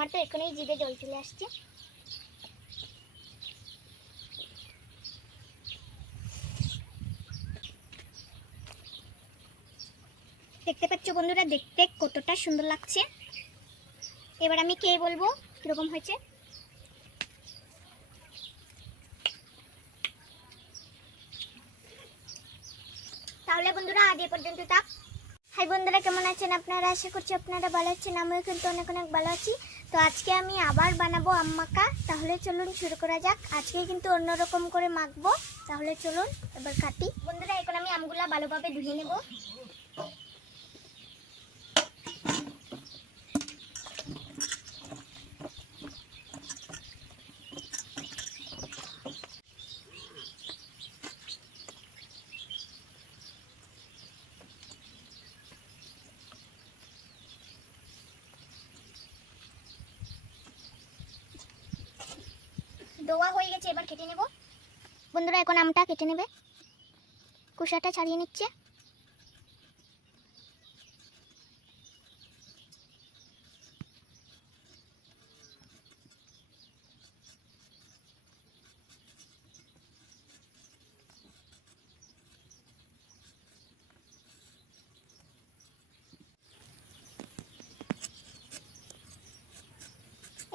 আমার তো এখনই জিভে জল চলে আসছে। দেখতে পাচ্ছ বন্ধুরা, দেখতে কতটা সুন্দর লাগছে। এবার আমি কে বলব? কীরকম হয়েছে? তাহলে বন্ধুরা, আজ এ পর্যন্ত থাক। হাই বন্ধুরা, কেমন আছেন আপনারা? আশা করছি আপনারা ভালো আছেন। আমিও কিন্তু অনেক অনেক ভালো আছি। তো আজকে আমি আবার বানাবো আম্মাকা তাহলে চলুন শুরু করা যাক। আজকে কিন্তু অন্যরকম করে মাখবো। তাহলে চলুন, এবার কাটি। বন্ধুরা, এখন আমি আমগুলা ভালোভাবে ধুয়ে নেব। দোয়া হয়ে গেছে, এবার কেটে নেব। বন্ধুরা, এখন আমটা কেটে নেবে। কুসাটা ছাড়িয়ে নিচ্ছে।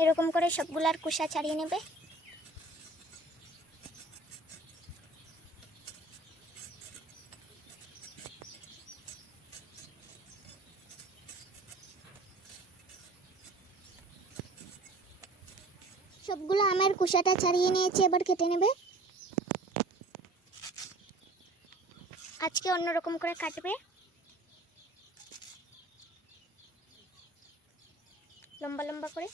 এরকম করে সবগুলার কুসা ছাড়িয়ে নেবে। সবগুলো আমের কুসাটা ছাড়িয়ে নিয়েছি, এবার কেটে নেবে। আজকে অন্যরকম করে কাটবে। লম্বা লম্বা করে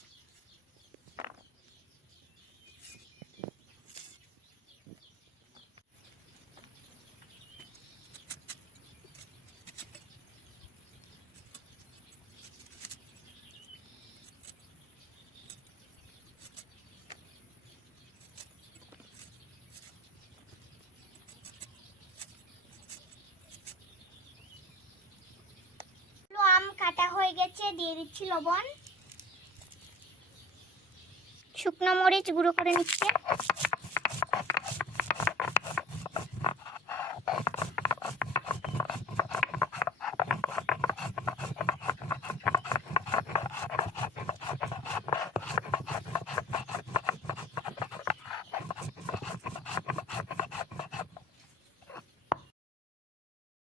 তো আম কাটা হয়ে গেছে, দিয়ে দিচ্ছি লবণ। শুকনো মরিচ গুঁড়ো করে নিচ্ছে।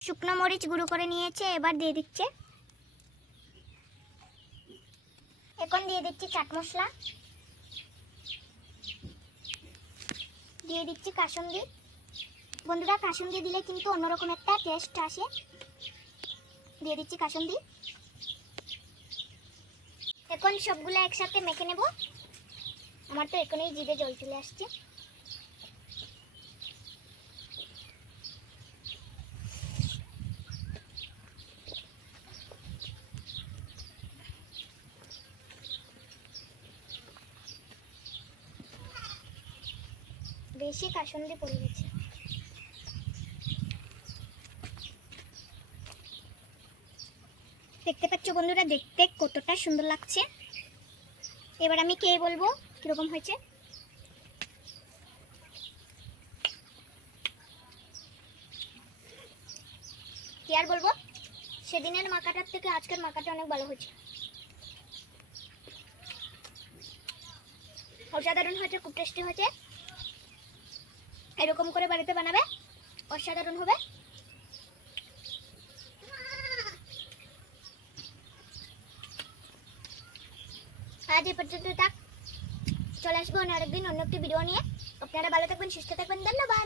শুকনো মরিচ গুঁড়ো করে নিয়েছে, এবার দিয়ে দিচ্ছে। এখন দিয়ে দিচ্ছি চাট মশলা। দিয়ে দিচ্ছি কাসুন্দি। বন্ধুরা, কাসুন্দি দিলে কিন্তু অন্যরকম একটা টেস্ট আসে। দিয়ে দিচ্ছি কাসুন্দি। এখন সবগুলো একসাথে মেখে নেব। আমার তো এখনই জিভে জল চলে আসছে। বেশি কাসুন্দি পড়ে গেছে। দেখতে পাচ্ছ বন্ধুরা, দেখতে কতটা সুন্দর লাগছে। এবার আমি কে বলব? কীরকম হয়েছে? কি আর বলব? সেদিনের মাকাটার থেকে আজকের মাকাটা অনেক ভালো হয়েছে। অসাধারণ হয়েছে, খুব টেস্টি হয়েছে। এরকম করে বাড়িতে বানাবে? অসাধারণ হবে। আজ এই পর্যন্ত থাক। চলে আসব অন্য আরেকদিন অন্য একটি ভিডিও নিয়ে। আপনারা ভালো থাকবেন, সুস্থ থাকবেন। ধন্যবাদ।